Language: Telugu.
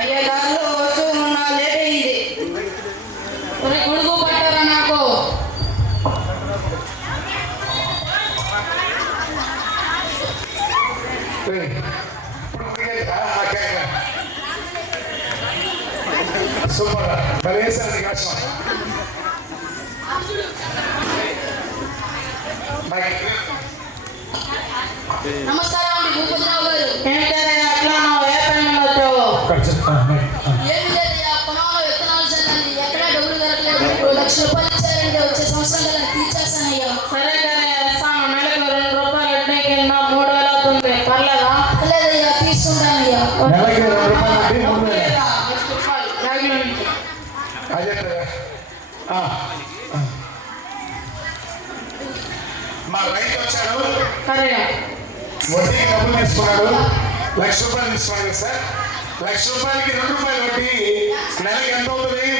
అయ్యా దారిలో వస్తూ ఉన్నా లేట్ అయింది. కొన్ని గుడుగు పట్టారా నాకు? సూపర్ బలేసారి కష్టం. నమస్కారం అండి భూపతిరావు గారు. ఏంటయ్యా అట్లా ఏ పని వచ్చావు? ఏమి లేదయ్యా, పొలంలో విత్తనాలు చల్లండి. ఎక్కడా డబ్బులు దొరకలేదు. 2 లక్షల రూపాయలు ఇచ్చారంటే వచ్చే సంవత్సరం కదా తీర్చేస్తానయ్యా. సరే కానీ వేస్తాను. నెలకు 2 రూపాయలు వడ్డీ కింద 3000 అవుతుంది. పర్లేదా? లేదయ్యా, తీసుకుంటానయ్యా. మా రైతు వచ్చాడు, సరేగా వడ్డీకి డబ్బులు తీసుకున్నాడు. 1,00,000 రూపాయలు తీసుకున్నాడు సార్. 1,00,000 రూపాయలకి 2 రూపాయలు వడ్డీ నెలకి ఎంత అవుతుంది?